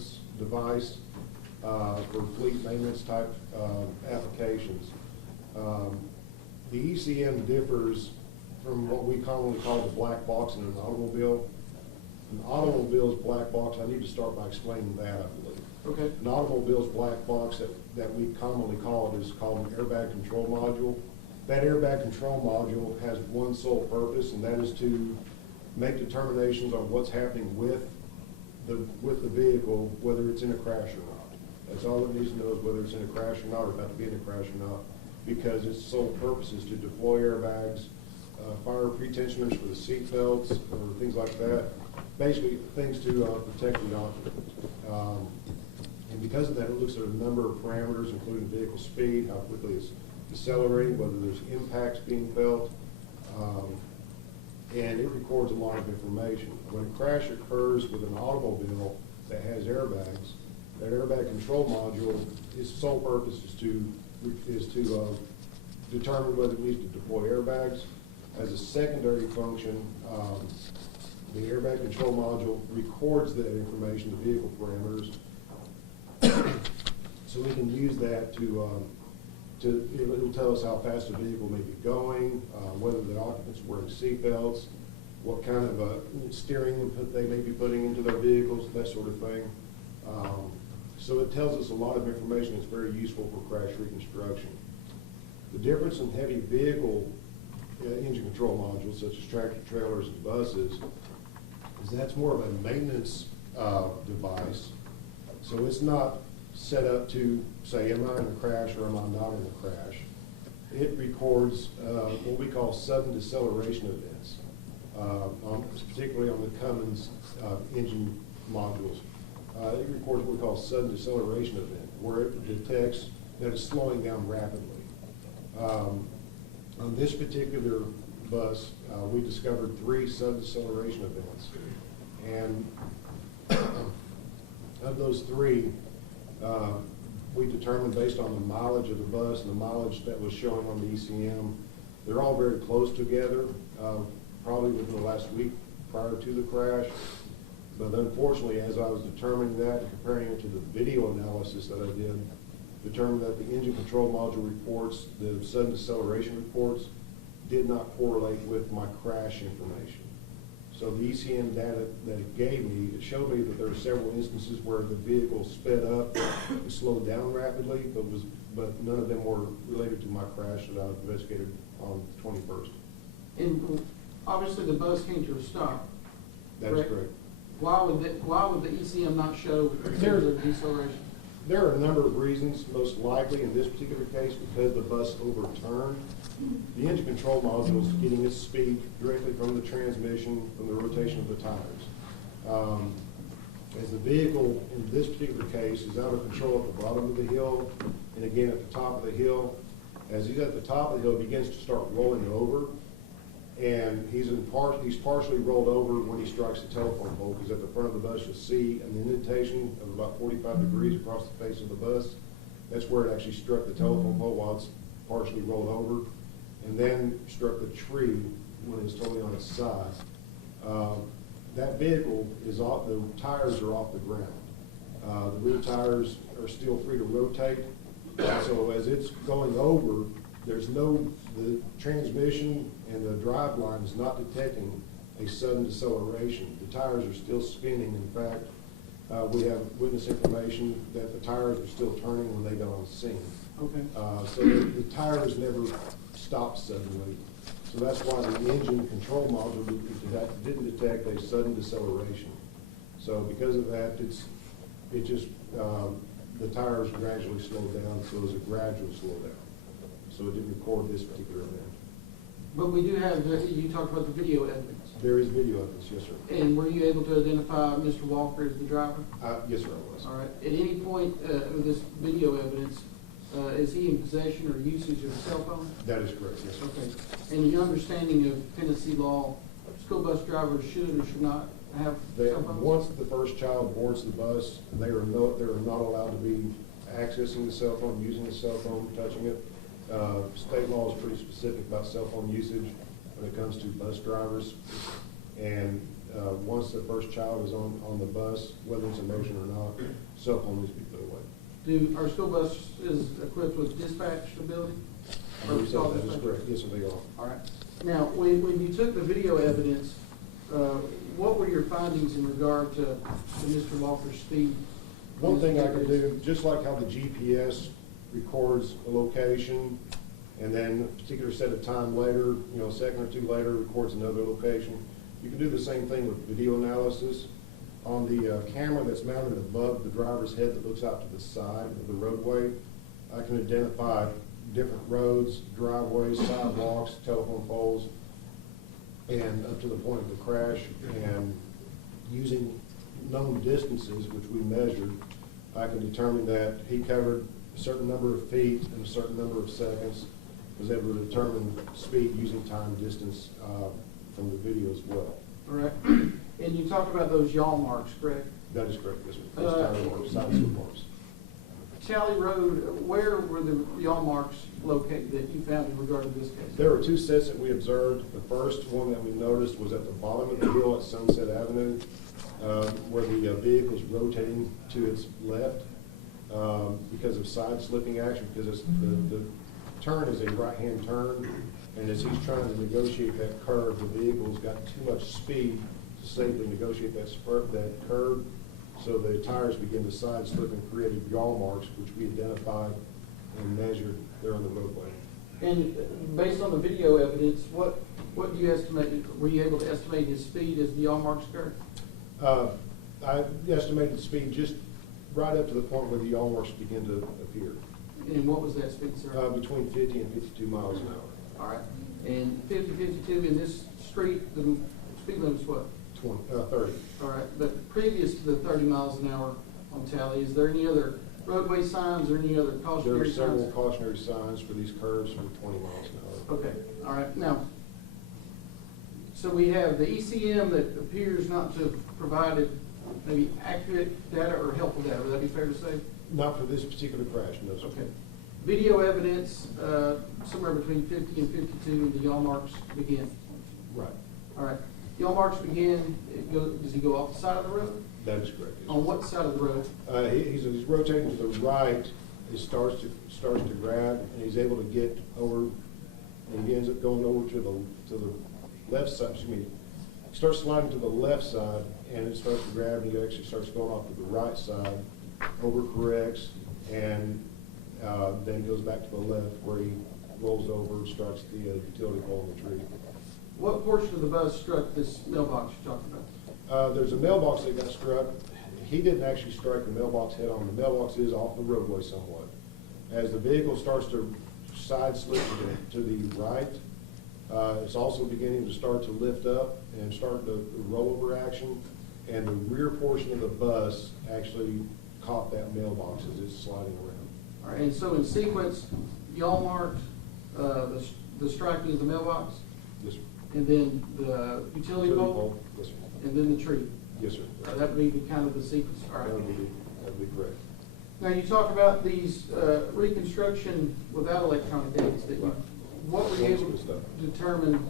maintenance device for fleet maintenance type applications. The ECM differs from what we commonly call the black box in an automobile. An automobile's black box, I need to start by explaining that, I believe. Okay. An automobile's black box that we commonly call it is called an airbag control module. That airbag control module has one sole purpose, and that is to make determinations on what's happening with the vehicle, whether it's in a crash or not. That's all it needs to know, is whether it's in a crash or not, or about to be in a crash or not, because its sole purpose is to deploy airbags, fire pretensioners for the seat belts, or things like that. Basically, things to protect the occupant. And because of that, it looks at a number of parameters, including vehicle speed, how quickly it's decelerating, whether there's impacts being felt, and it records a lot of information. When a crash occurs with an automobile that has airbags, that airbag control module, its sole purpose is to determine whether it needs to deploy airbags. As a secondary function, the airbag control module records that information, the vehicle parameters, so we can use that it'll tell us how fast the vehicle may be going, whether the occupants are wearing seat belts, what kind of steering input they may be putting into their vehicles, that sort of thing. So it tells us a lot of information that's very useful for crash reconstruction. The difference in heavy vehicle engine control modules, such as tractor trailers and buses, is that's more of a maintenance device. So it's not set up to say, am I in a crash or am I not in a crash? It records what we call sudden deceleration events, particularly on the Cummins engine modules. It records what we call sudden deceleration event, where it detects that it's slowing down rapidly. On this particular bus, we discovered 3 sudden deceleration events. And of those 3, we determined based on the mileage of the bus and the mileage that was showing on the ECM, they're all very close together, probably within the last week prior to the crash. But unfortunately, as I was determining that and comparing it to the video analysis that I did, determined that the engine control module reports, the sudden deceleration reports, did not correlate with my crash information. So the ECM data that it gave me, it showed me that there were several instances where the vehicle sped up and slowed down rapidly, but none of them were related to my crash that I investigated on the 21st. And obviously the bus came to a stop. That is correct. Why would the ECM not show there's a deceleration? There are a number of reasons. Most likely in this particular case, because the bus overturned, the engine control module is getting its speed directly from the transmission, from the rotation of the tires. As the vehicle in this particular case is out of control at the bottom of the hill, and again at the top of the hill, as he's at the top of the hill, he begins to start rolling over, and he's partially rolled over when he strikes the telephone pole, because at the front of the bus you'll see an indentation of about 45 degrees across the face of the bus. That's where it actually struck the telephone pole while it's partially rolled over, and then struck the tree when it's totally on its side. That vehicle is off, the tires are off the ground. The rear tires are still free to rotate, so as it's going over, the transmission and the drive line is not detecting a sudden deceleration. The tires are still spinning. In fact, we have witness information that the tires are still turning when they got on scene. Okay. So the tires never stopped suddenly. So that's why the engine control module didn't detect a sudden deceleration. So because of that, the tires gradually slowed down, so it was a gradual slowdown. So it didn't record this particular event. But we do have, you talked about the video evidence. There is video evidence, yes, sir. And were you able to identify Mr. Walker as the driver? Yes, sir, I was. All right. At any point of this video evidence, is he in possession or usage of a cell phone? That is correct, yes, sir. Okay. And your understanding of Tennessee law, school bus drivers should or should not have cell phones? Once the first child boards the bus, they are not allowed to be accessing the cell phone, using the cell phone, touching it. State law is pretty specific about cell phone usage when it comes to bus drivers. And once the first child is on the bus, whether it's in motion or not, cell phone needs to be put away. Our school bus is equipped with dispatch ability? I believe so, that is correct. Yes, sir, they are. All right. Now, when you took the video evidence, what were your findings in regard to Mr. Walker's speed? One thing I could do, just like how the GPS records a location, and then a particular set of time later, a second or two later, records another location. You can do the same thing with video analysis. On the camera that's mounted above the driver's head that looks out to the side of the roadway, I can identify different roads, driveways, sidewalks, telephone poles, and up to the point of the crash. And using known distances, which we measured, I can determine that he covered a certain number of feet in a certain number of seconds, was able to determine speed using time distance from the video as well. All right. And you talked about those yaw marks, correct? That is correct, yes, sir. Those tire marks, side slip marks. Tally Road, where were the yaw marks located that you found in regard to this case? There were two sets that we observed. The first one that we noticed was at the bottom of the hill at Sunset Avenue, where the vehicle is rotating to its left because of side slipping action, because the turn is a right-hand turn, and as he's trying to negotiate that curve, the vehicle's got too much speed to safely negotiate that curve, so the tires begin to side slip and created yaw marks, which we identified and measured there on the roadway. And based on the video evidence, what do you estimate, were you able to estimate his speed as the yaw marks occurred? I estimated the speed just right up to the point where the yaw marks begin to appear. And what was that speed, sir? Between 50 and 52 miles an hour. All right. And 50, 52 in this street, the speed limit's what? 30. All right. But previous to the 30 miles an hour on Tally, is there any other roadway signs or any other cautionary signs? There are several cautionary signs for these curves from 20 miles an hour. Okay. All right. Now, so we have the ECM that appears not to have provided maybe accurate data or helpful data. Would that be fair to say? Not for this particular crash, no, sir. Okay. Video evidence, somewhere between 50 and 52, and the yaw marks begin. Right. All right. Yaw marks begin. Does he go off the side of the road? That is correct. Yes, On what side of the road? He's rotating to the right. He starts to grab, and he's able to get over. And he ends up going over to the left side. Excuse me. He starts sliding to the left side, and it starts to grab, and he actually starts going off to the right side, overcorrects, and then goes back to the left where he rolls over and strikes the utility pole in the tree. What portion of the bus struck this mailbox you're talking about? There's a mailbox that got struck. He didn't actually strike the mailbox head on. The mailbox is off the roadway somewhat. As the vehicle starts to side slip to the right, it's also beginning to start to lift up and start the rollover action. And the rear portion of the bus actually caught that mailbox as it's sliding around. All right. And so in sequence, yaw marks, the striking of the mailbox, Yes, sir. and then the utility pole, Yes, sir. and then the tree. Yes, sir. That would be the kind of the sequence. All right. That would be correct. Now, you talk about these reconstruction without electronic aids. That you, what were you able to determine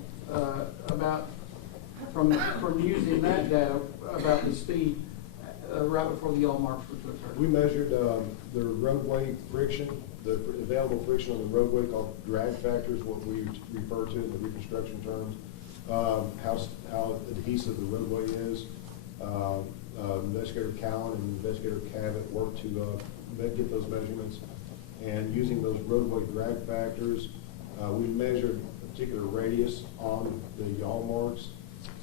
from using that data about the speed right before the yaw marks were to occur? We measured the roadway friction, the available friction on the roadway, called drag factors, what we refer to in the reconstruction terms, how adhesive the roadway is. Investigator Cowan and Investigator Cabot worked to get those measurements. And using those roadway drag factors, we measured a particular radius on the yaw marks.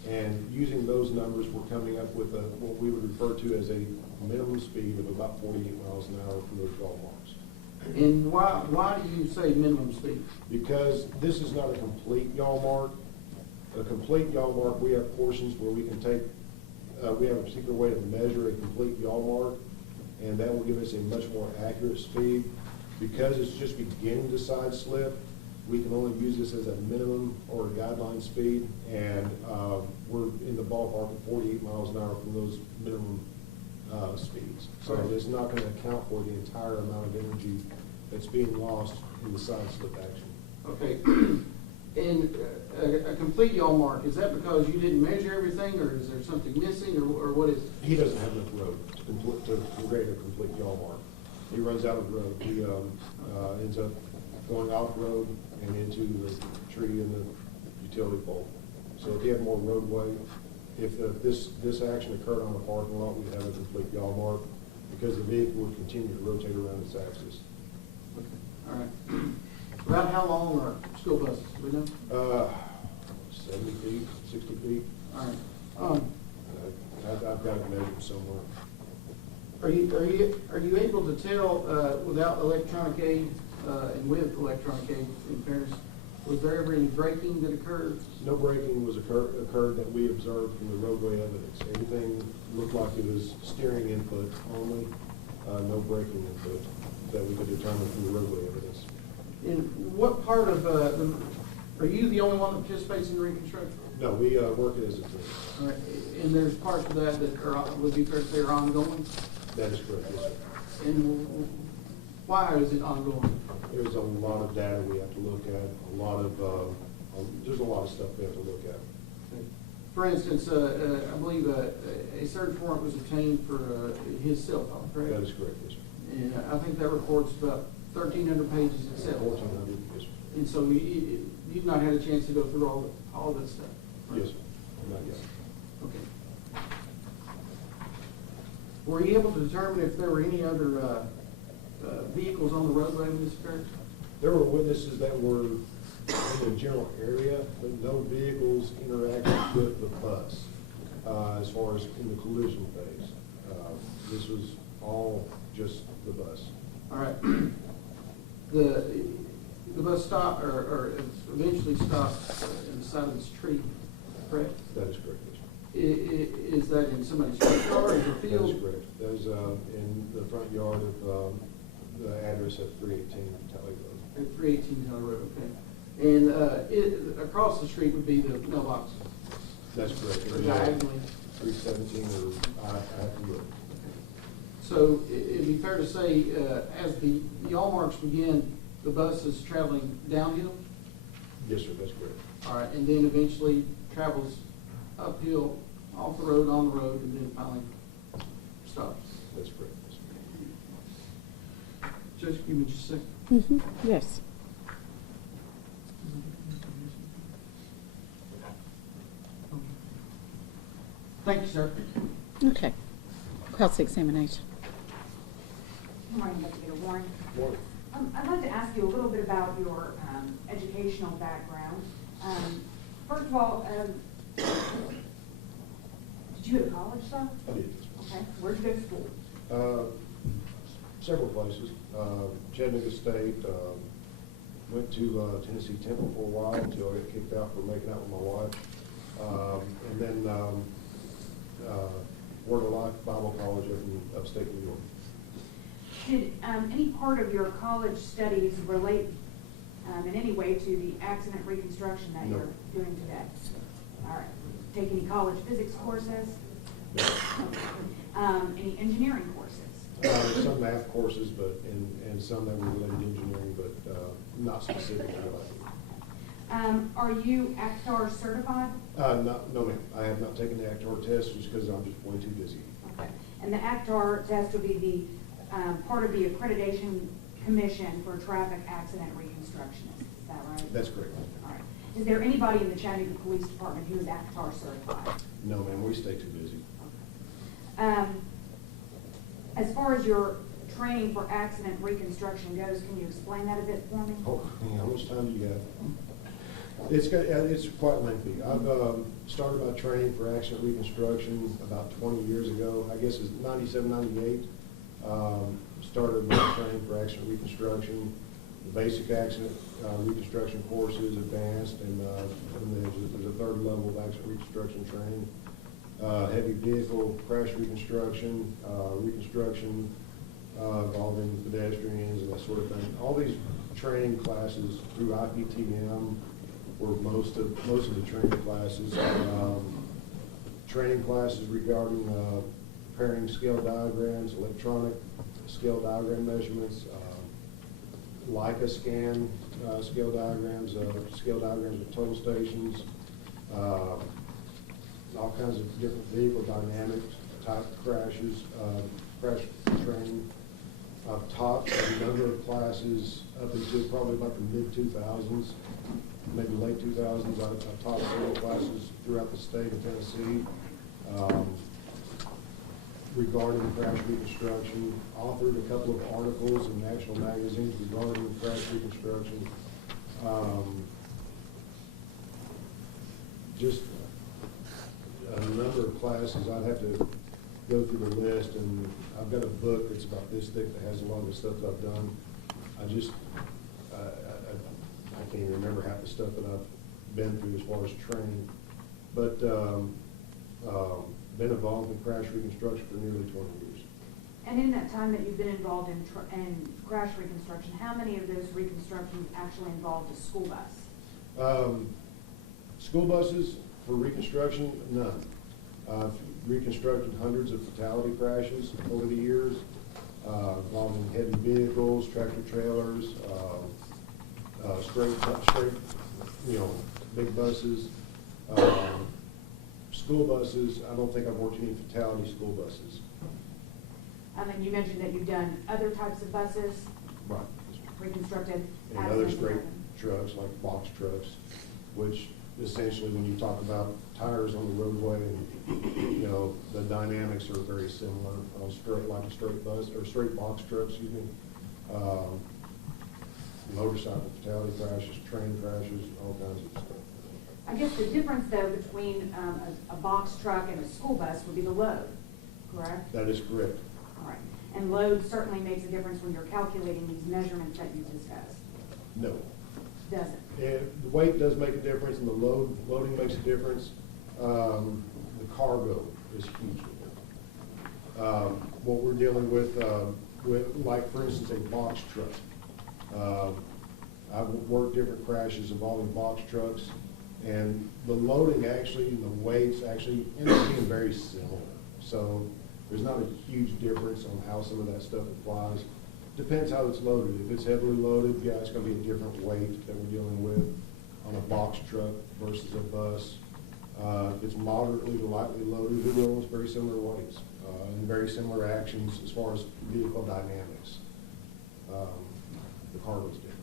And using those numbers, we're coming up with what we would refer to as a minimum speed of about 48 miles an hour for those yaw marks. And why do you say minimum speed? Because this is not a complete yaw mark. A complete yaw mark, we have portions where we can take, we have a particular way to measure a complete yaw mark, and that will give us a much more accurate speed. Because it's just beginning to side slip, we can only use this as a minimum or a guideline speed, and we're in the ballpark of 48 miles an hour from those minimum speeds. So Right. it's not going to account for the entire amount of energy that's being lost in the side slip action. Okay. And a complete yaw mark, is that because you didn't measure everything, or is there something missing, or what is it? He doesn't have enough road to create a complete yaw mark. He runs out of road. He ends up going off road and into the tree and the utility pole. So if he had more roadway, if this action occurred on the parking lot, we'd have a complete yaw mark because the vehicle would continue to rotate around its axis. Okay. All right. About how long are school buses, do we know? 70 feet, 60 feet. All right. I've got it measured somewhere. Are you able to tell, without electronic aid, and with electronic aid, in fairness, was there ever any braking that occurred? No braking was occurred that we observed from the roadway evidence. Everything looked like it was steering input only, no braking input that we could determine from the roadway evidence. In what part of, are you the only one that participates in reconstruction? No, we work it as a team. All right. And there's parts of that that are, would be fair to say, are ongoing? That is correct, yes, sir. And why is it ongoing? There's a lot of data we have to look at, there's a lot of stuff we have to look at. For instance, I believe a search warrant was obtained for his cell phone, correct? That is correct, yes, sir. And I think that report's about 1,300 pages itself. 1,400, yes, sir. And so you've not had a chance to go through all that stuff? Right? Yes, sir. Not yet. Okay. Were you able to determine if there were any other vehicles on the roadway when this occurred? There were witnesses that were in the general area, but no vehicles interacted with the bus as far as in the collision phase. This was all just the bus. All right. The bus stopped, or eventually stopped in the side of this tree, correct? That is correct, yes, sir. Is that in somebody's front yard or the field? That is correct. That is in the front yard of the address at 318 Tally Road. At 318 Tally Road, okay. And across the street would be the mailbox? That's correct. Or diagonally? 317, or I have to look. So it'd be fair to say, as the yaw marks begin, the bus is traveling downhill? Yes, sir, that's correct. All right, and then eventually travels uphill, off the road, on the road, and then finally stops? That's correct. Yes, sir. Judge, give me just a second. Mm-hmm. Yes. Thank you, sir. Okay. Cross-examination. Good morning, Investigator Warren. Morning. I'd like to ask you a little bit about your educational background. First of all, did you go to college, sir? I did. Okay. Where'd you go to school? Several places. Chattanooga State, went to Tennessee Temple for a while until I got kicked out for making out with my wife. And then Word of Life Bible College up in upstate New York. Did any part of your college studies relate in any way to the accident reconstruction that No. you're doing today? All right. Take any college physics courses? No. Any engineering courses? Some math courses, but and some that were related to engineering, but not specifically related. Are you ACTAR certified? No, ma'am. I have not taken the ACTAR test just because I'm just way too busy. Okay. And the ACTAR test will be the part of the accreditation commission for traffic accident reconstructionists. Is that right? That's correct. All right. Is there anybody in the Chattanooga Police Department who is ACTAR certified? No, ma'am. We stay too busy. Okay. As far as your training for accident reconstruction goes, can you explain that a bit for me? Oh, how much time do you have? It's quite lengthy. I've started my training for accident reconstruction about 20 years ago. I guess it's 97, 98. Started my training for accident reconstruction, the basic accident reconstruction courses, advanced, and there's a third level of accident reconstruction training. Heavy vehicle crash reconstruction, reconstruction involving pedestrians and that sort of thing. All these training classes through IPTM were most of the training classes. Training classes regarding preparing scale diagrams, electronic scale diagram measurements, Leica scan scale diagrams of total stations, all kinds of different vehicle dynamics, type crashes, crash training. I've taught a number of classes up until probably about the mid-2000s, maybe late 2000s. I've taught several classes throughout the state of Tennessee regarding crash reconstruction, authored a couple of articles in national magazines regarding crash reconstruction. Just a number of classes. I'd have to go through the list, and I've got a book that's about this thick that has a lot of the stuff that I've done. I can't even remember half the stuff that I've been through as far as training, but been involved in crash reconstruction for nearly 20 years. And in that time that you've been involved in crash reconstruction, how many of those reconstructions actually involved a school bus? School buses for reconstruction, none. I've reconstructed hundreds of fatality crashes over the years, involving heavy vehicles, tractor trailers, straight, big buses. School buses, I don't think I've worked any fatality school buses. And you mentioned that you've done other types of buses, Right. reconstructed. And other straight trucks, like box trucks, which essentially, when you talk about tires on the roadway, and the dynamics are very similar on like a straight bus or straight box truck, excuse me. Motorcycle fatality crashes, train crashes, all kinds of stuff. I guess the difference, though, between a box truck and a school bus would be the load, correct? That is correct. All right. And load certainly makes a difference when you're calculating these measurements that you discussed. No. Doesn't? The weight does make a difference, and the loading makes a difference. The cargo is huge. What we're dealing with, like for instance, a box truck. I've worked different crashes involving box trucks, and the loading actually, and the weights actually end up being very similar. So there's not a huge difference on how some of that stuff applies. Depends how it's loaded. If it's heavily loaded, yeah, it's going to be a different weight that we're dealing with on a box truck versus a bus. If it's moderately to lightly loaded, it will with very similar weights and very similar actions as far as vehicle dynamics. The cargo's different.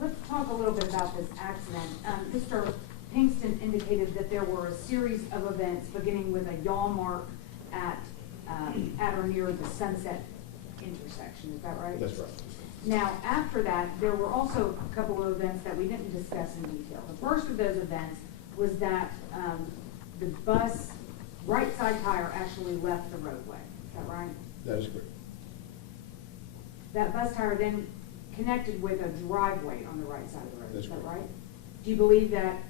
Let's talk a little bit about this accident. Mr. Pinkston indicated that there were a series of events beginning with a yaw mark at or near the Sunset intersection. Is that right? That's right. Now, after that, there were also a couple of events that we didn't discuss in detail. The first of those events was that the bus right side tire actually left the roadway. Is that right? That is correct. That bus tire then connected with a driveway on the right side of the road. That's Is that correct. right? Do you believe that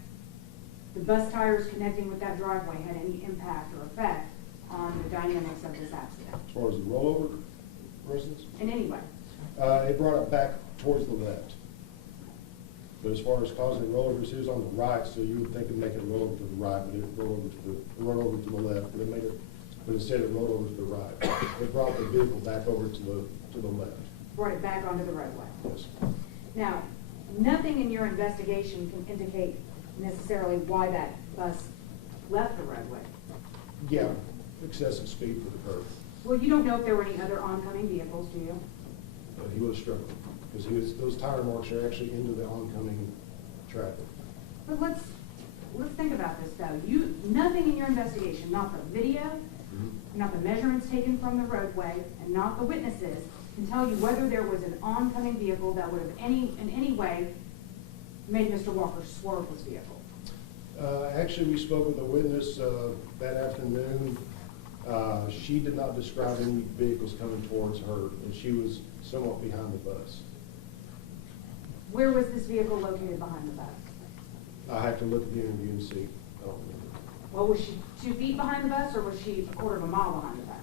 the bus tires connecting with that driveway had any impact or effect on the dynamics of this accident? As far as the rollover, for instance, In any way? it brought it back towards the left. But as far as causing rollovers, it was on the right, so you would think it'd make it roll over to the right, but it rolled over to the left. But instead it rolled over to the right. It brought the vehicle back over to the left. Brought it back onto the roadway? Yes. Now, nothing in your investigation can indicate necessarily why that bus left the roadway. Yeah, excessive speed for the curve. Well, you don't know if there were any other oncoming vehicles, do you? He would have struggled because those tire marks are actually into the oncoming traffic. But let's think about this though. Nothing in your investigation, not the video, not the measurements taken from the roadway, and not the witnesses, can tell you whether there was an oncoming vehicle that would have in any way made Mr. Walker swerve his vehicle. Actually, we spoke with a witness that afternoon. She did not describe any vehicles coming towards her, and she was somewhat behind the bus. Where was this vehicle located behind the bus? I have to look at the interview and see. I don't remember. Well, was she 2 feet behind the bus, or was she a quarter of a mile behind the bus?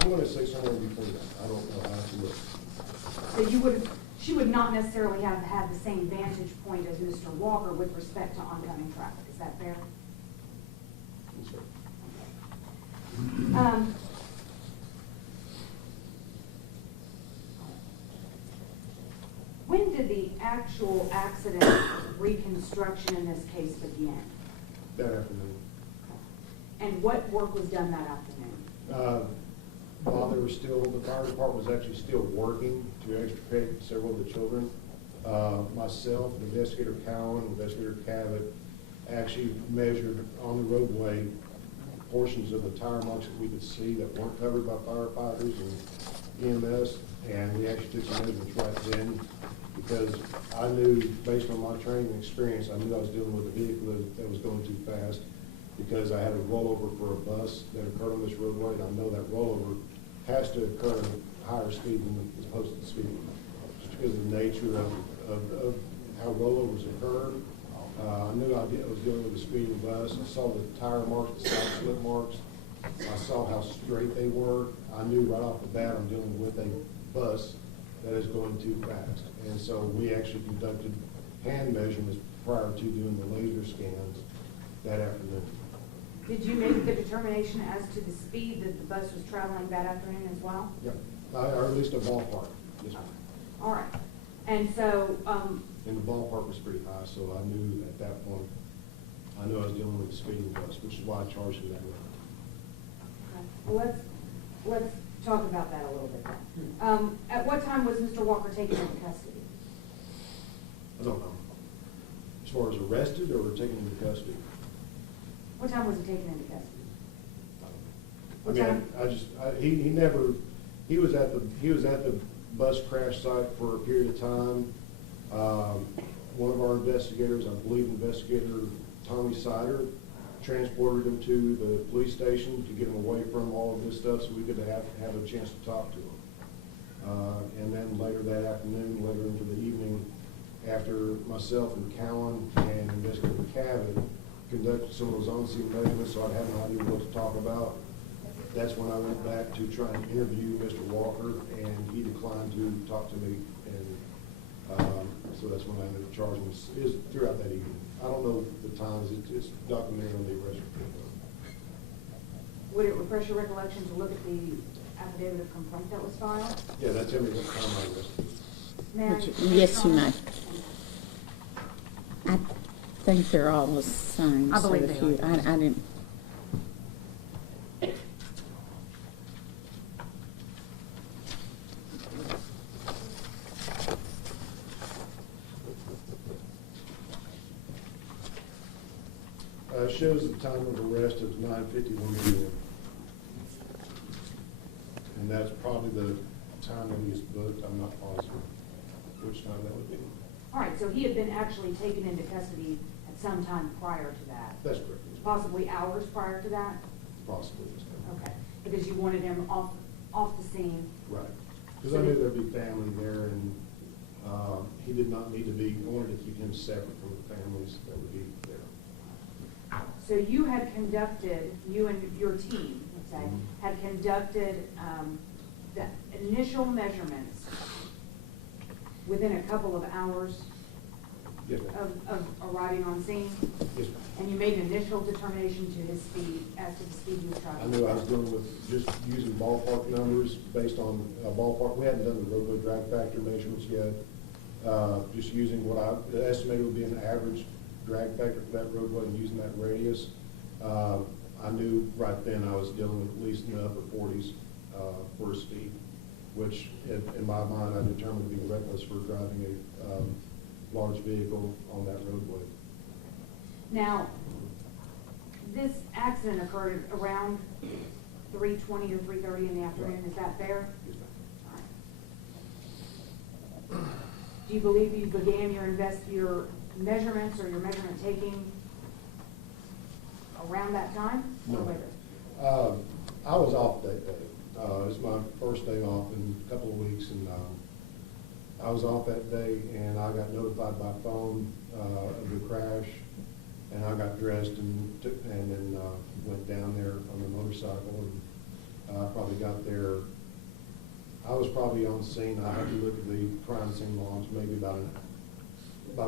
I'm going to say somewhere in between that. I don't know. I have to look. So she would not necessarily have had the same vantage point as Mr. Walker with respect to oncoming traffic. Is that fair? Yes, sir. When did the actual accident reconstruction in this case begin? That afternoon. And what work was done that afternoon? While they were still, the fire department was actually still working to extricate several of the children. Myself, Investigator Cowan, Investigator Cavett actually measured on the roadway portions of the tire marks that we could see that weren't covered by firefighters and EMS, and we actually took some measurements right then because I knew, based on my training and experience, I knew I was dealing with a vehicle that was going too fast because I had a rollover for a bus that occurred on this roadway, and I know that rollover has to occur at a higher speed than the posted speed, just because of the nature of how rollovers occur. I knew I was dealing with a speeding bus. I saw the tire marks, the side slip marks. I saw how straight they were. I knew right off the bat I'm dealing with a bus that is going too fast. And so we actually conducted hand measurements prior to doing the laser scans that afternoon. Did you make the determination as to the speed that the bus was traveling that afternoon as well? Yep, or at least a ballpark. Yes, ma'am. All right. And so, And the ballpark was pretty high, so I knew at that point, I knew I was dealing with a speeding bus, which is why I charged him that way. well, let's talk about that a little bit then. At what time was Mr. Walker taken into custody? I don't know. As far as arrested or taken into custody? What time was he taken into custody? I mean, he never, he was at the bus crash site for a period of time. One of our investigators, I believe Investigator Tommy Sider, transported him to the police station to get him away from all of this stuff so we could have a chance to talk to him. And then later that afternoon, later into the evening, after myself and Cowan and Investigator Cavett conducted some of those on-scene measurements so I'd have an idea what to talk about, that's when I went back to try and interview Mr. Walker, and he declined to talk to me, and so that's when I ended up charging him. It was throughout that evening. I don't know the times, it's documented on the arrest report. Would it refresh your recollection to look at the affidavit of complaint that was filed? Yeah, that's every time I arrested. May I- Yes, you may. I think they're all the same. I believe so they if you- are. I didn't. Shows the time of arrest as 9:51 p.m. And that's probably the time that he was booked. I'm not positive which time that would be. All right, so he had been actually taken into custody at some time prior to that? That's correct. Possibly hours prior to that? Possibly, yes, ma'am. Okay, because you wanted him off the scene. Right. Because I knew there'd be family there, and he did not need to be, I wanted to keep him separate from the families that would be there. So you had conducted, you and your team, let's say, had conducted the initial measurements within a couple of hours Yes, ma'am. of arriving on scene? Yes, ma'am. And you made an initial determination to his speed, as to the speed he was I traveling? knew I was dealing with just using ballpark numbers based on ballpark. We hadn't done the roadway drag factor measurements yet. Just using what I estimated would be an average drag factor for that roadway and using that radius. I knew right then I was dealing with at least in the upper 40s for speed, which in my mind I determined to be reckless for driving a large vehicle on that roadway. Now, this accident occurred around 3:20 or 3:30 in the afternoon, Right. is that fair? Yes, ma'am. All right. Do you believe you began your measurements or your measurement taking around that time? Or No. later? I was off that day. It was my first day off in a couple of weeks, and I was off that day, and I got notified by phone of the crash, and I got dressed and then went down there on the motorcycle, and I probably got there. I was probably on scene. I had to look at the crime scene logs maybe by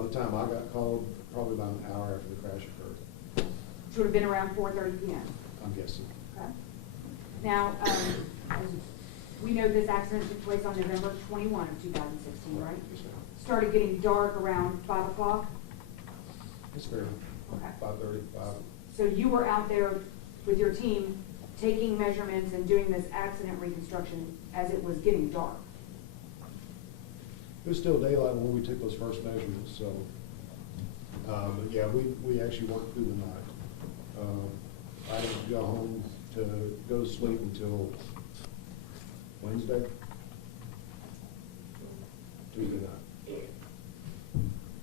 the time I got called, probably about an hour after the crash occurred. Which would have been around 4:30 p.m. I'm guessing. Okay. Now, we know this accident took place on November 21 of 2016, right? Yes, ma'am. started getting dark around 5 o'clock? It's fair. Okay. 5:30, 5. So you were out there with your team taking measurements and doing this accident reconstruction as it was getting dark? It was still daylight when we took those first measurements, so, but yeah, we actually worked through the night. I didn't go home to go to sleep until Wednesday, Tuesday night.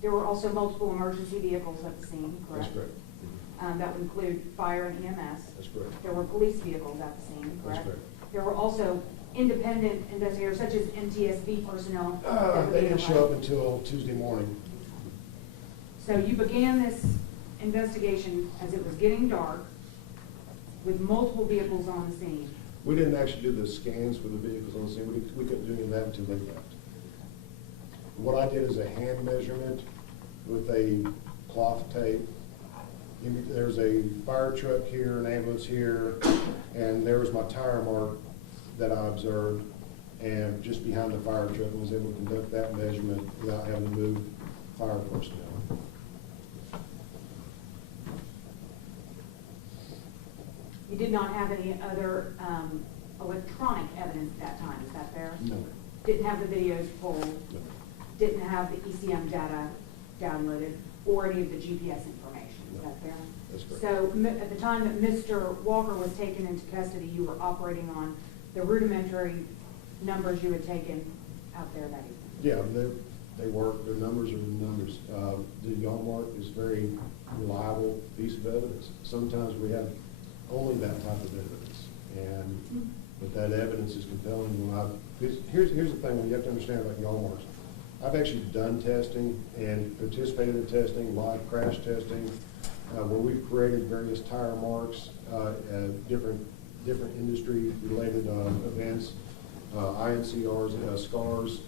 There were also multiple emergency vehicles at the scene, correct? That's correct. That would include fire and EMS. That's correct. There were police vehicles at the scene, correct? That's correct. There were also independent investigators such as NTSB personnel. that were They being didn't show up invited. until Tuesday morning. So you began this investigation as it was getting dark with multiple vehicles on the scene. We didn't actually do the scans for the vehicles on the scene. We couldn't do any of that until they left. What I did is a hand measurement with a cloth tape. There's a fire truck here, an ambulance here, and there was my tire mark that I observed, and just behind the fire truck, I was able to conduct that measurement without having to move fire personnel. You did not have any other electronic evidence at that time, is that fair? No. Didn't have the videos pulled, No. didn't have the ECM data downloaded, or any of the GPS information, is that fair? That's correct. So at the time that Mr. Walker was taken into custody, you were operating on the rudimentary numbers you had taken out there that evening? Yeah, they work, their numbers are the numbers. The yaw mark is very reliable piece of evidence. Sometimes we have only that type of evidence, but that evidence is compelling. Here's the thing, when you have to understand about yaw marks. I've actually done testing and participated in testing, live crash testing, where we've created various tire marks, different industry-related events, INCRs, SCARs,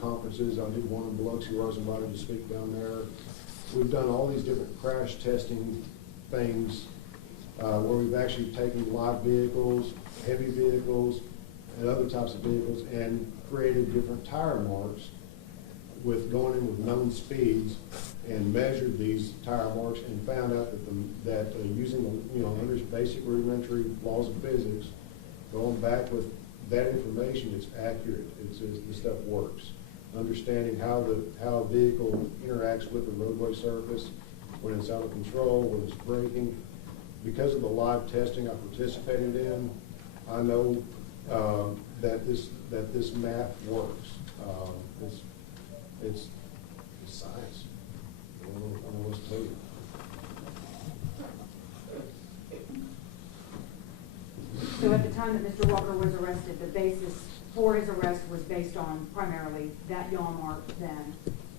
conferences. I did one in Biloxi where I was invited to speak down there. We've done all these different crash testing things where we've actually taken live vehicles, heavy vehicles, and other types of vehicles and created different tire marks with going in with known speeds and measured these tire marks and found out that using under basic rudimentary laws of physics, going back with that information, it's accurate. The stuff works. Understanding how a vehicle interacts with the roadway surface when it's out of control, when it's braking. Because of the live testing I participated in, I know that this math works. It's science. I don't know what to tell you. So at the time that Mr. Walker was arrested, the basis for his arrest was based on primarily that yaw mark then?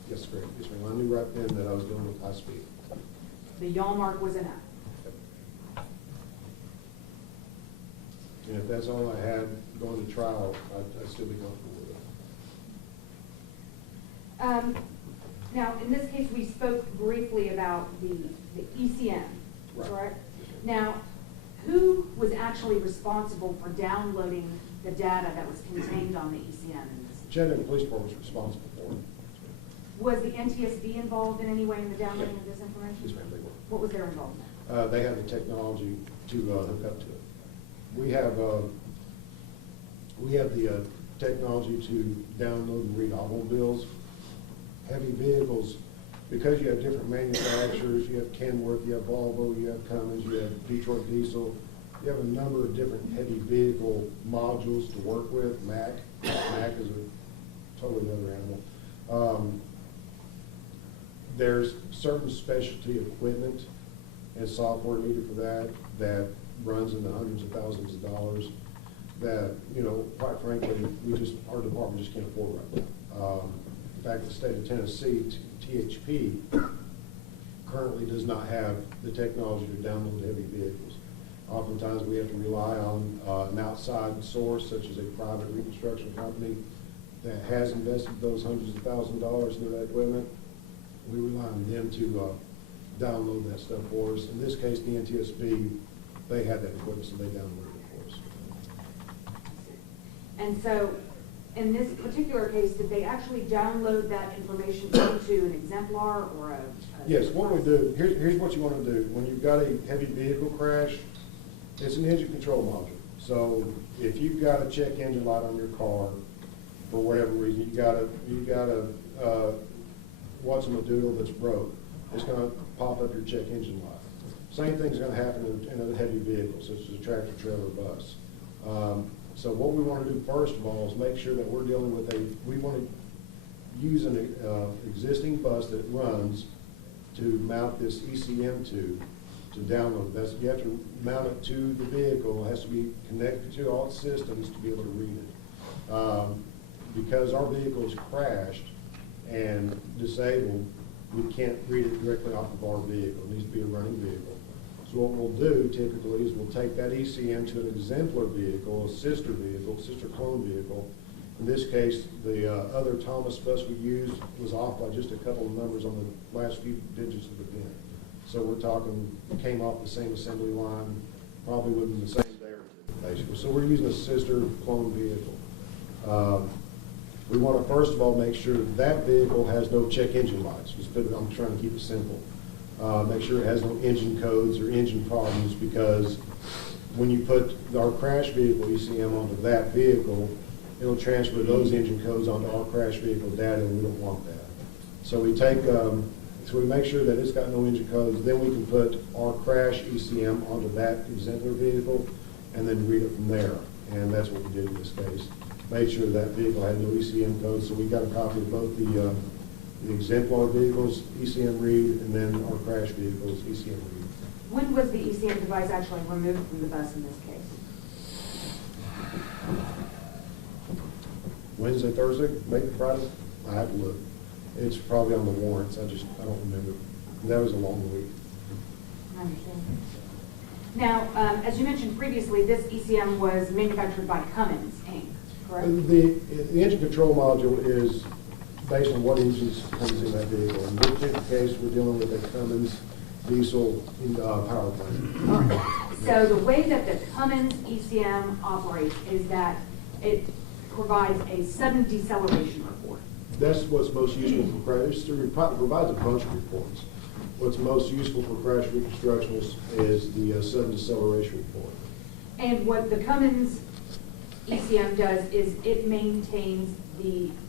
Yes, great. Yes, ma'am. I knew right then that I was dealing with high speed. The yaw mark was enough? And if that's all I had going to trial, I'd still be comfortable with it. Now, in this case, we spoke briefly about the ECM, Right. correct? Now, who was actually responsible for downloading the data that was contained on the ECM in this? Chattanooga Police Department was responsible for it. Was the NTSB involved in any way in the downloading of this information? Yes, ma'am, they were. What was their involvement? They have the technology to hook up to it. We have the technology to download and read automobiles, heavy vehicles. Because you have different manufacturers, you have Kenworth, you have Volvo, you have Cummins, you have Detroit Diesel. You have a number of different heavy vehicle modules to work with. Mac is a totally other animal. There's certain specialty equipment and software needed for that runs in the hundreds of thousands of dollars that, quite frankly, our department just can't afford right now. In fact, the state of Tennessee, THP, currently does not have the technology to download heavy vehicles. Oftentimes, we have to rely on an outside source, such as a private reconstruction company that has invested those hundreds of thousands of dollars into that equipment. We rely on them to download that stuff for us. In this case, the NTSB, they had that equipment, so they downloaded it for us. And so in this particular case, did they actually download that information into an exemplar or a? Yes, what we do, here's what you want to do. When you've got a heavy vehicle crash, it's an engine control module. So if you've got a check engine light on your car, for whatever reason, you got a what's-a-doodle that's broke, it's going to pop up your check engine light. Same thing's going to happen in a heavy vehicle, such as a tractor, trailer, bus. So what we want to do first of all is make sure that we're dealing with we want to use an existing bus that runs to mount this ECM to download. You have to mount it to the vehicle. It has to be connected to all systems to be able to read it. Because our vehicle is crashed and disabled, we can't read it directly off of our vehicle. It needs to be a running vehicle. So what we'll do typically is we'll take that ECM to an exemplar vehicle, a sister clone vehicle. In this case, the other Thomas bus we used was off by just a couple of numbers on the last few digits of the VIN. So we're talking, it came off the same assembly line, probably within the same day or two, basically. So we're using a sister clone vehicle. We want to first of all make sure that vehicle has no check engine lights. I'm trying to keep it simple. Make sure it has no engine codes or engine problems, because when you put our crash vehicle ECM onto that vehicle, it'll transfer those engine codes onto our crash vehicle data, and we don't want that. So we take, so we make sure that it's got no engine codes, then we can put our crash ECM onto that exemplar vehicle and then read it from there. And that's what we did in this case. Made sure that vehicle had no ECM codes, so we got a copy of both the exemplar vehicles ECM read and then our crash vehicles ECM read. When was the ECM device actually removed from the bus in this case? Wednesday, Thursday, maybe Friday? I have to look. It's probably on the warrants. I don't remember. That was a long week. I understand. Now, as you mentioned previously, this ECM was manufactured by Cummins, Inc., correct? The engine control module is based on what engines comes in that vehicle. In this particular case, we're dealing with a Cummins diesel power plant. All right. So the way that the Cummins ECM operates is that it provides a sudden deceleration report. That's what's most useful for crash. It provides a bunch of reports. What's most useful for crash reconstruction is the sudden deceleration report. And what the Cummins ECM does is it maintains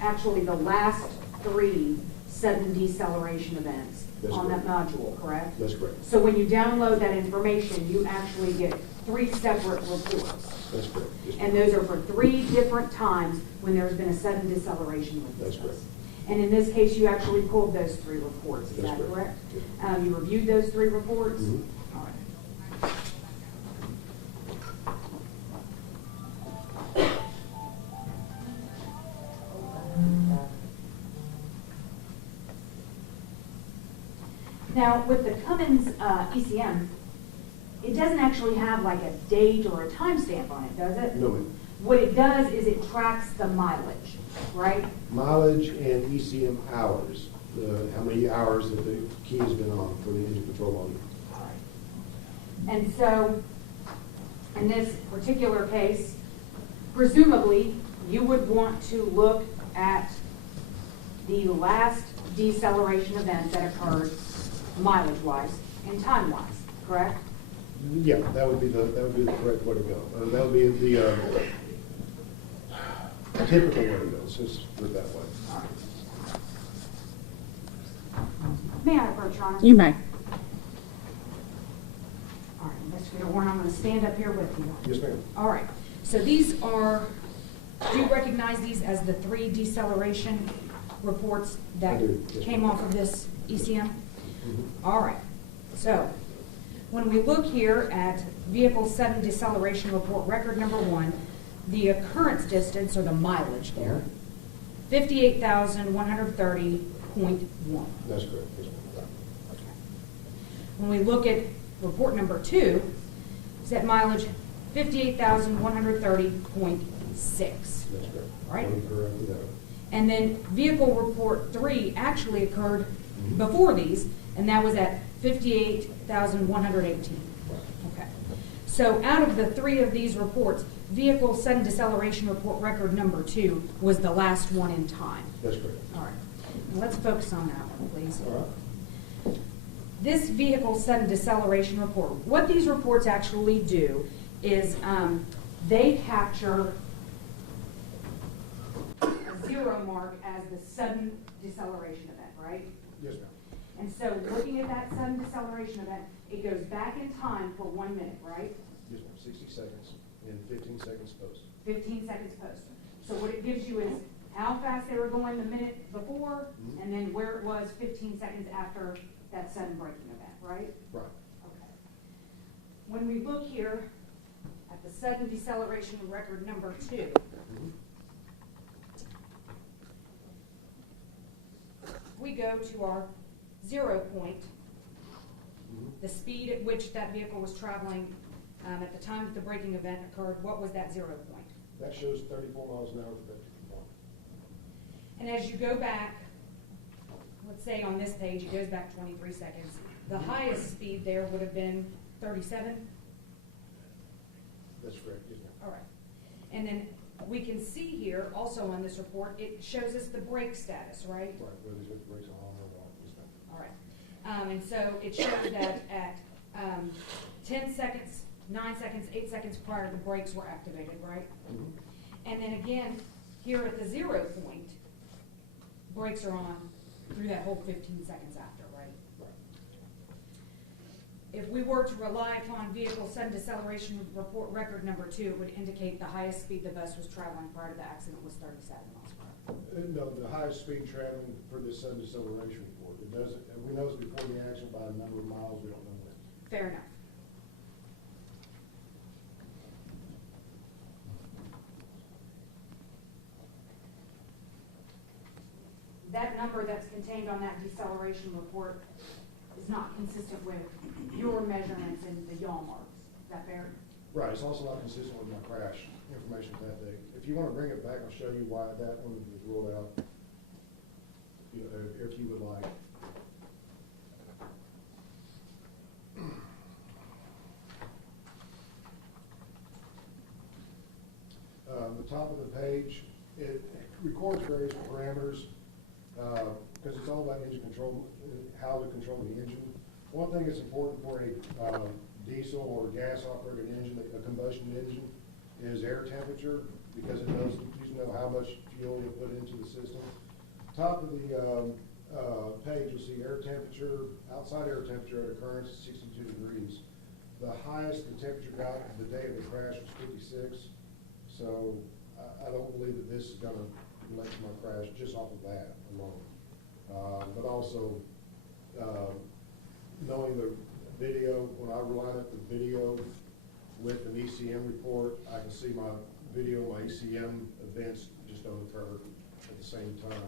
actually the last 3 sudden deceleration events on that module, correct? That's correct. So when you download that information, you actually get 3 separate reports. That's correct. And those are for 3 different times when there's been a sudden deceleration with this That's correct. bus. And in this case, you actually pulled those 3 reports, is That's that correct? correct. You reviewed those 3 reports? Mhm. All right. Now, with the Cummins ECM, it doesn't actually have like a date or a timestamp on it, does it? No, ma'am. What it does is it tracks the mileage, right? Mileage and ECM hours, how many hours that the key has been on for the engine control module. All right. And so, in this particular case, presumably, you would want to look at the last deceleration event that occurred mileage-wise and time-wise, correct? Yeah, that would be the correct way to go. That would be the typical way to go. Let's just put it that way. All right. May I approach, Your Honor? You may. All right, Investigator Warren, I'm going to stand up here with you. Yes, ma'am. All right, so these are, do you recognize these as the 3 deceleration reports that I do, yes, came ma'am. off of this ECM? Mhm. All right, so when we look here at vehicle sudden deceleration report record number 1, the occurrence distance or the mileage there, 58,130.1. That's correct. Yes, ma'am. When we look at report number 2, set mileage 58,130.6. That's correct. Right. Correct with that. And then vehicle report 3 actually occurred before these, and that was at 58,118. Okay. So out of the 3 of these reports, vehicle sudden deceleration report record number 2 was the last one in time. That's correct. All right. Now let's focus on that one, please. All right. This vehicle sudden deceleration report, what these reports actually do is they capture a 0 mark as the sudden deceleration event, right? Yes, ma'am. And so looking at that sudden deceleration event, it goes back in time for 1 minute, right? Yes, ma'am. 60 seconds and 15 seconds post. 15 seconds post. So what it gives you is how fast they were going the minute before, and then where it was 15 seconds after that sudden braking event, right? Right. Okay. When we look here at the sudden deceleration record number 2, we go to our 0 point, the speed at which that vehicle was traveling at the time that the braking event occurred. What was that 0 point? That shows 34 miles an hour for that one. And as you go back, let's say on this page, it goes back 23 seconds. The highest speed there would have been 37? That's correct. Yes, ma'am. All right. And then we can see here, also on this report, it shows us the brake status, right? Right, whether he's got the brakes on or off. Yes, ma'am. All right. And so it shows that at 10 seconds, 9 seconds, 8 seconds prior, the brakes were activated, right? And then again, here at the 0 point, brakes are on through that whole 15 seconds after, right? Right. If we were to rely upon vehicle sudden deceleration report record number 2, it would indicate the highest speed the bus was traveling prior to the accident was 37 miles per hour. No, the highest speed traveling for this sudden deceleration report. It doesn't, we know it's before the accident by a number of miles, we don't know when. Fair enough. That number that's contained on that deceleration report is not consistent with your measurements and the yaw marks. Is that fair? Right, it's also not consistent with my crash information that day. If you want to bring it back, I'll show you why that one was ruled out, if you would like. The top of the page, it records various parameters, because it's all about engine control, how to control the engine. One thing that's important for a diesel or gas operated engine, a combustion engine, is air temperature, because it knows, you know how much fuel you put into the system. Top of the page, you'll see air temperature, outside air temperature at occurrence is 62 degrees. The highest the temperature got the day of the crash was 56. So I don't believe that this is going to relate to my crash just off of that alone. But also, knowing the video, when I line up the video with an ECM report, I can see my video, my ECM events just don't occur at the same time.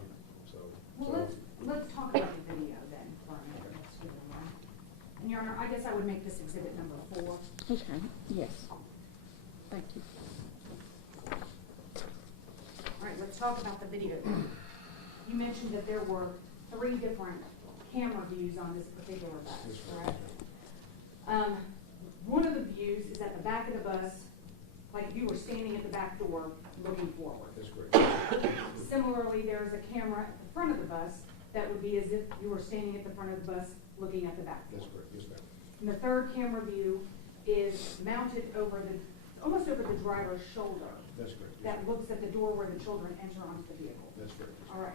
Well, let's talk about the video then for a minute. And Your Honor, I guess I would make this exhibit number 4. Okay, yes. Thank you. All right, let's talk about the video. You mentioned that there were 3 different camera views on this particular bus, correct? One of the views is at the back of the bus, like if you were standing at the back door looking forward. That's correct. Similarly, there is a camera at the front of the bus that would be as if you were standing at the front of the bus looking at the back door. That's correct. Yes, ma'am. And the third camera view is mounted over almost over the driver's shoulder. That's correct. Yes, That ma'am. looks at the door where the children enter onto the vehicle. That's correct. All right.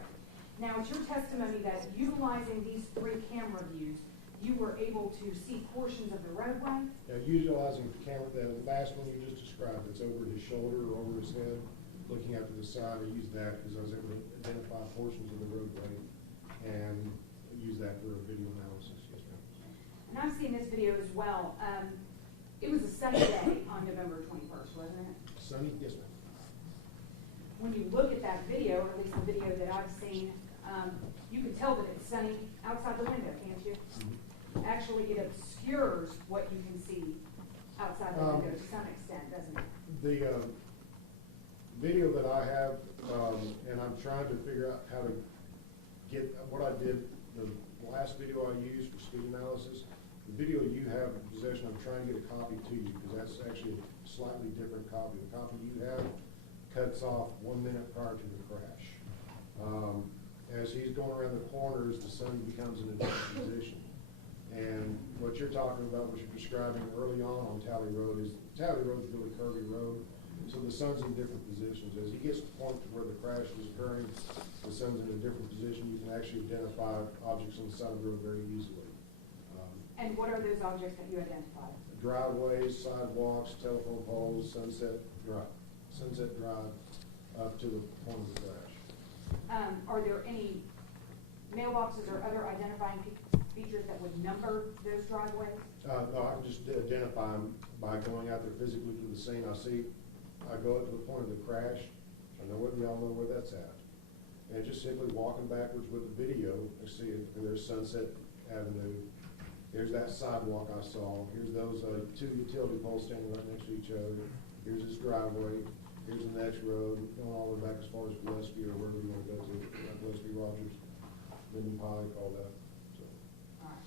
Now, it's your testimony that utilizing these 3 camera views, you were able to see portions of the roadway? Now, utilizing the camera, the last one you just described, it's over his shoulder or over his head, looking out to the side, I used that because I was able to identify portions of the roadway and use that for a video analysis. Yes, ma'am. And I've seen this video as well. It was a sunny day on November 21st, wasn't it? Sunny? Yes, ma'am. When you look at that video, or at least the video that I've seen, you can tell that it's sunny outside the window, can't you? Mm-hmm. Actually, it obscures what you can see outside the window to some extent, doesn't it? The video that I have, and I'm trying to figure out how to get what I did, the last video I used for speed analysis, The video you have in possession, I'm trying to get a copy to you, because that's actually a slightly different copy. The copy you have cuts off 1 minute prior to the crash. As he's going around the corners, the sun becomes in a different position. And what you're talking about, what you're describing early on Tally Road, is Tally Road is really curvy road, so the sun's in different positions. As he gets to the point to where the crash is occurring, the sun's in a different position. You can actually identify objects on the side of the road very easily. And what are those objects that you identified? Driveways, sidewalks, telephone poles, Sunset Drive, up to the point of the crash. Are there any mailboxes or other identifying features that would number those driveways? No, I can just identify them by going out there physically to the scene. I go up to the point of the crash. I know what y'all know where that's at. And just simply walking backwards with the video, I see it, and there's Sunset Avenue. Here's that sidewalk I saw. Here's those two utility poles standing right next to each other. Here's this driveway. Here's the next road, going all the way back as far as Gillespie or wherever you want to go to, like Gillespie, Rogers, Linden Pike, all that. All right.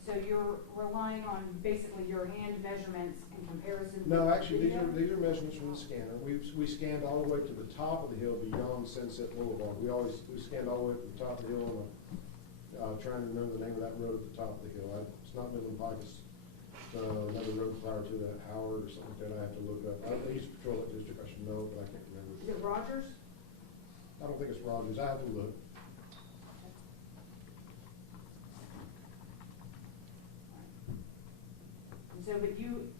So you're relying on basically your hand measurements in comparison? No, with actually, video? these are measurements from the scanner. We scanned all the way to the top of the hill beyond Sunset Boulevard. We scanned all the way to the top of the hill on trying to remember the name of that road at the top of the hill. It's not Midland Pike, it's another road prior to that, Howard or something like that. I have to look up. I used to patrol that district, I should know, but I can't remember. Is it Rogers? I don't think it's Rogers. I have to look. And so, but you,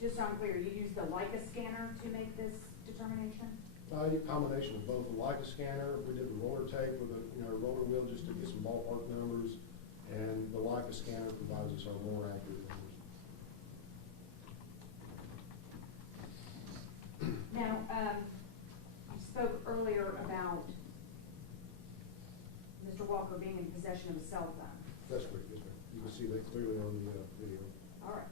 just so I'm clear, you use the Leica scanner to make this determination? A combination of both. The Leica scanner, we did the roller tape with a roller wheel just to get some ballpark numbers, and the Leica scanner provides us our more accurate numbers. Now, you spoke earlier about Mr. Walker being in possession of a cell phone. That's correct, yes, ma'am. You can see that clearly on the video. All right.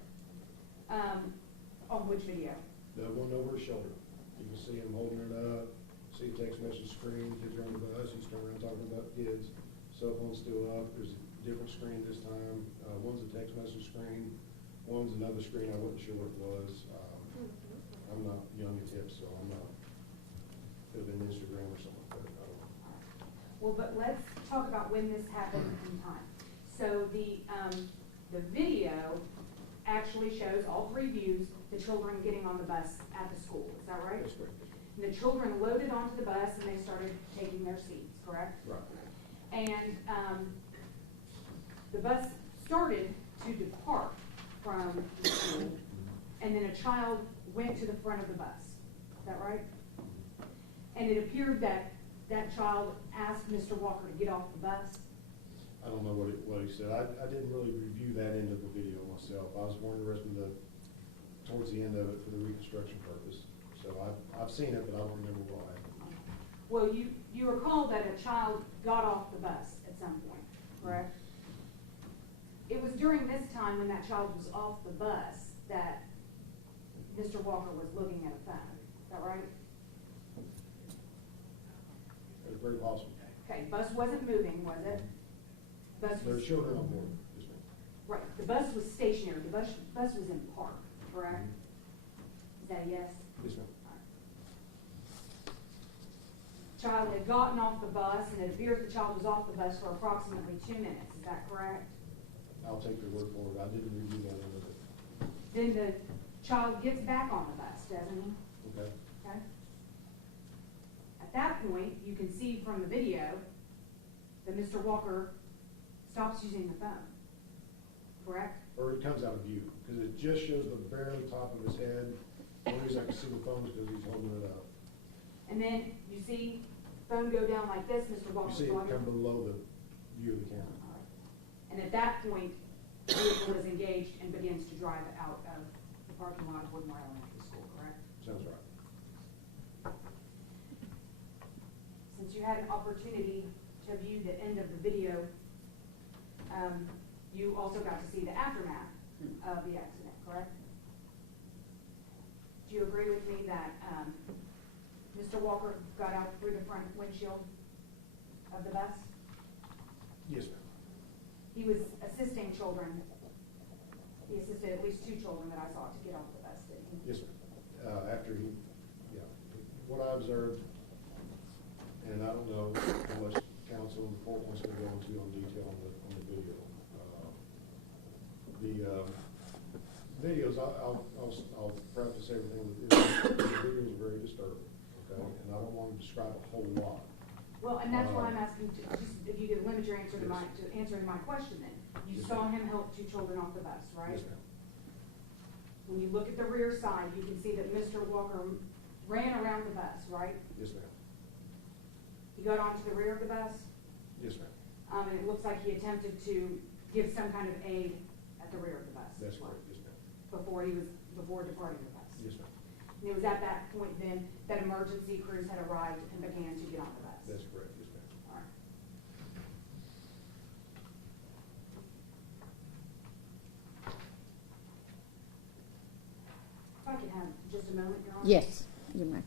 On which video? The one over his shoulder. You can see him holding it up, see a text message screen, kids are on the bus, he's turning around talking about kids. Cell phone's still up, there's a different screen this time. One's a text message screen, one's another screen, I wasn't sure what it was. I'm not young at tips, so I'm not, could have been Instagram or something like that, I don't know. Well, but let's talk about when this happened in time. So the video actually shows all three views, the children getting on the bus at the school, is that right? That's correct. And the children loaded onto the bus and they started taking their seats, correct? Right. And the bus started to depart from the school, and then a child went to the front of the bus, is that right? And it appeared that that child asked Mr. Walker to get off the bus. I don't know what he said. I didn't really review that end of the video myself. I was more interested in towards the end of it for the reconstruction purpose. So I've seen it, but I don't remember why. Well, you recall that a child got off the bus at some point, correct? It was during this time when that child was off the bus that Mr. Walker was looking at a phone. Is that right? It's very possible. Okay, bus wasn't moving, was it? Bus There's was, children on board. Yes, ma'am. right, the bus was stationary, the bus was in park, correct? Is that a yes? Yes, ma'am. Child had gotten off the bus, and it appears the child was off the bus for approximately 2 minutes. Is that correct? I'll take your word for it. I didn't review that end of it. Then the child gets back on the bus, doesn't he? Okay. Okay. At that point, you can see from the video that Mr. Walker stops using the phone, correct? Or it comes out of view, because it just shows the very top of his head. The only reason I can see the phone is because he's holding it up. And then you see phone go down like this, Mr. You Walker's see it logging. come below the view of the camera. All right. And at that point, the vehicle is engaged and begins to drive out of the parking lot of Woodmore Elementary School, correct? Sounds right. Since you had an opportunity to view the end of the video, you also got to see the aftermath of the accident, correct? Do you agree with me that Mr. Walker got out through the front windshield of the bus? Yes, ma'am. He was assisting children He assisted at least 2 children that I saw to get off the bus, didn't he? Yes, sir. After he, yeah, what I observed, and I don't know how much counsel in the court wants to go into on detail on the video. The videos, I'll preface everything with this. The video is very disturbing, okay? And I don't want to describe a whole lot. Well, and that's why I'm asking, if you could limit your answer to answering my question then. You Yes, saw ma'am. him help 2 children off the bus, right? Yes, ma'am. When you look at the rear side, you can see that Mr. Walker ran around the bus, right? Yes, ma'am. He got onto the rear of the bus, Yes, ma'am. and it looks like he attempted to give some kind of aid at the rear of the bus. That's correct. Yes, ma'am. Before departing the bus. Yes, ma'am. And it was at that point then that emergency crews had arrived and began to get on the bus. That's correct. Yes, ma'am. All right. If I could have just a moment, Your Honor? Yes, you may.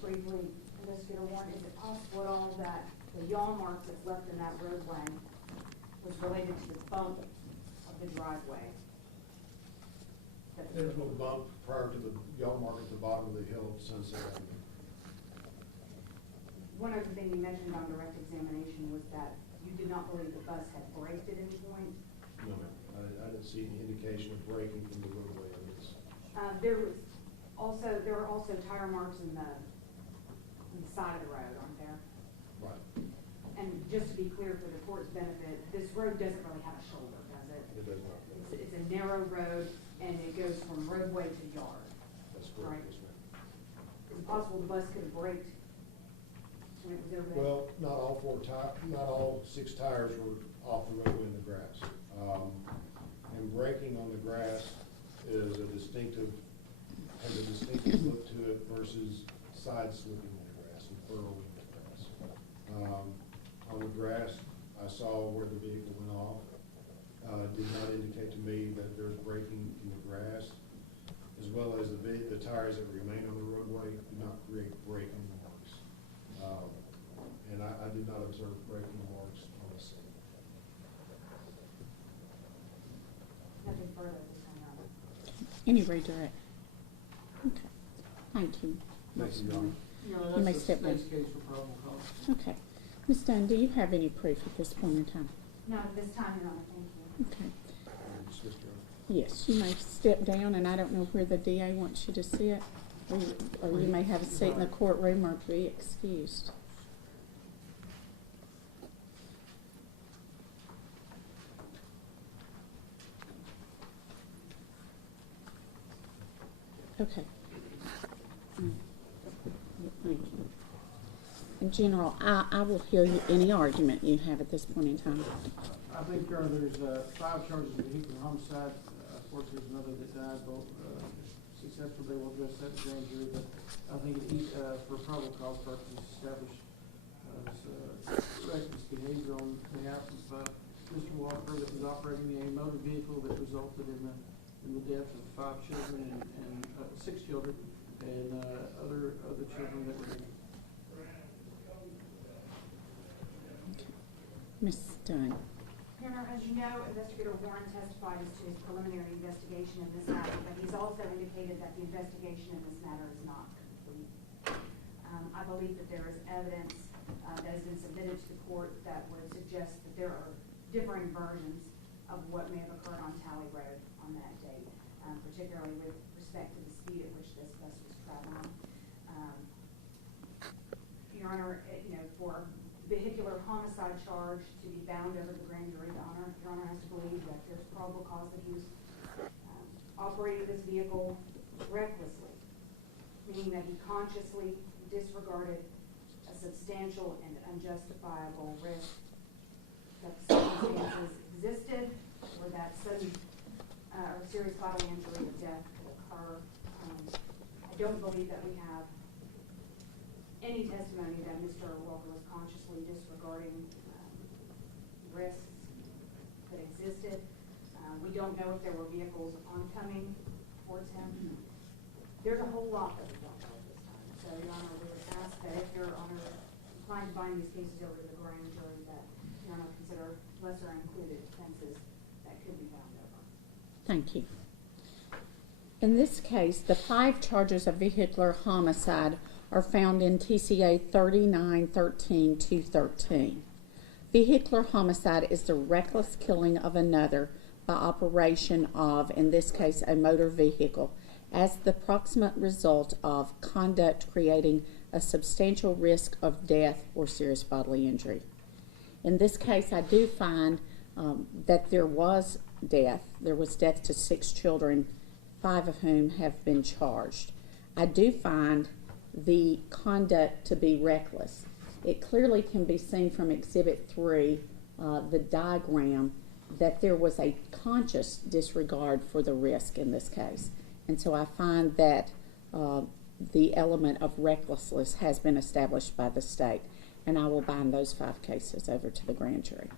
Briefly, Investigator Warren, is it possible at all that the yaw mark that's left in that roadway was related to the bump of the driveway? There's no bump prior to the yaw mark at the bottom of the hill of Sunset Avenue. One other thing you mentioned on direct examination was that you did not believe the bus had braked at any point. No, ma'am. I didn't see any indication of braking from the roadway. There were also tire marks in the side of the road, aren't there? Right. And just to be clear for the court's benefit, this road doesn't really have a shoulder, does it? It does not. It's a narrow road, and it goes from roadway to yard. That's Right. correct. Yes, ma'am. Is it possible the bus could have braked when it was over there? Well, not all 6 tires were off the roadway in the grass. And braking on the grass has a distinctive look to it versus side slipping in the grass and furrowing the grass. On the grass, I saw where the vehicle went off. Did not indicate to me that there's braking in the grass, as well as the tires that remain on the roadway do not create braking marks. And I did not observe braking marks on the scene. Nothing further this time around. Any redirect? Okay, thank you. Thank you, Your Honor. You may That's step a down. state's case for probable cause. Okay. Ms. Dunn, do you have any proof at this point in time? No, this time, Your Honor, thank you. Okay. Dismissed, Your Honor. Yes, you may step down, and I don't know where the DA wants you to sit, or you may have a seat in the courtroom or be excused. Okay. Thank you. In general, I will hear you, any argument you have at this point in time. I think, Your Honor, there's 5 charges of vehicular homicide. Of course, there's another that died, both successful. They will address that in the grand jury, but I think for probable cause purposes, establish reckless behavior on behalf of Mr. Walker that was operating a motor vehicle that resulted in the death of 5 children and 6 children and other children that were injured. Ms. Dunn. Your Honor, as you know, Investigator Warren testified as to his preliminary investigation in this matter, but he's also indicated that the investigation in this matter is not complete. I believe that there is evidence that has been submitted to the court that would suggest that there are differing versions of what may have occurred on Talley Road on that date, particularly with respect to the speed at which this bus was traveling. Your Honor, for vehicular homicide charge to be bound over the grand jury, Your Honor has to believe that there's probable cause that he was operating this vehicle recklessly, meaning that he consciously disregarded a substantial and unjustifiable risk that the circumstances existed or that sudden or serious bodily injury or death could occur. I don't believe that we have any testimony that Mr. Walker was consciously disregarding risks that existed. We don't know if there were vehicles oncoming towards him. There's a whole lot that we don't know at this time. So, Your Honor, we would ask that if Your Honor is inclined to bind these cases over to the grand jury, that Your Honor consider lesser included offenses that could be found over. Thank you. In this case, the 5 charges of vehicular homicide are found in TCA 3913-213. Vehicular homicide is the reckless killing of another by operation of, in this case, a motor vehicle, as the proximate result of conduct creating a substantial risk of death or serious bodily injury. In this case, I do find that there was death. There was death to 6 children, 5 of whom have been charged. I do find the conduct to be reckless. It clearly can be seen from Exhibit 3, the diagram, that there was a conscious disregard for the risk in this case. And so I find that the element of recklessness has been established by the state, and I will bind those 5 cases over to the grand jury.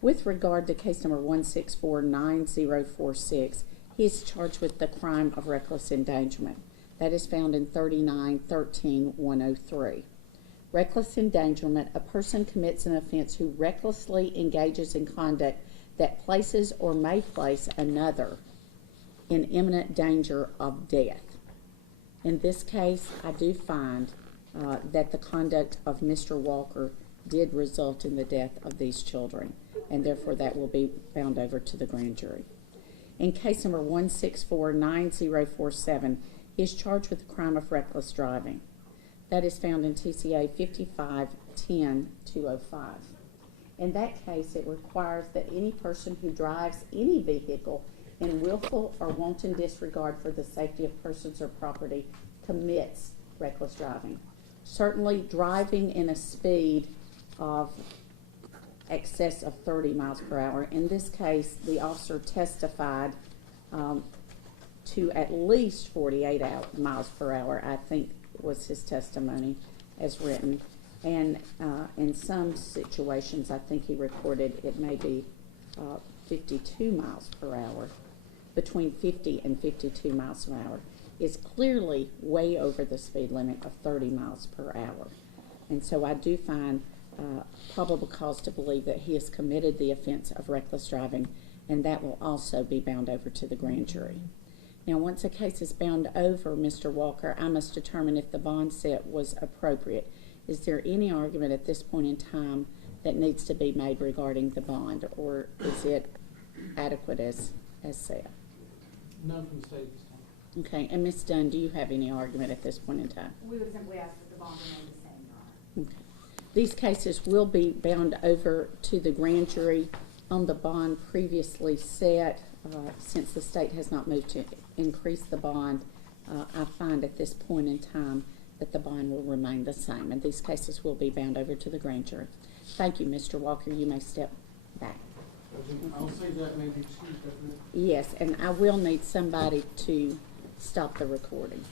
With regard to case number 1649046, he is charged with the crime of reckless endangerment. That is found in 3913-103. Reckless endangerment, a person commits an offense who recklessly engages in conduct that places or may place another in imminent danger of death. In this case, I do find that the conduct of Mr. Walker did result in the death of these children, and therefore that will be bound over to the grand jury. In case number 1649047, he is charged with the crime of reckless driving. That is found in TCA 5510-205. In that case, it requires that any person who drives any vehicle in willful or wanton disregard for the safety of persons or property commits reckless driving. Certainly, driving in a speed of excess of 30 miles per hour. In this case, the officer testified to at least 48 miles per hour, I think was his testimony as written. And in some situations, I think he recorded it may be 52 miles per hour. Between 50 and 52 miles an hour is clearly way over the speed limit of 30 miles per hour. And so I do find probable cause to believe that he has committed the offense of reckless driving, and that will also be bound over to the grand jury. Now, once a case is bound over, Mr. Walker, I must determine if the bond set was appropriate. Is there any argument at this point in time that needs to be made regarding the bond, or is it adequate as set? None from the state at this time. Okay, and Ms. Dunn, do you have any argument at this point in time? We would simply ask that the bond remain the same, Your Honor. Okay. These cases will be bound over to the grand jury on the bond previously set. Since the state has not moved to increase the bond, I find at this point in time that the bond will remain the same, and these cases will be bound over to the grand jury. Thank you, Mr. Walker. You may step back. I'll say that may be excused after that. Yes, and I will need somebody to stop the recording.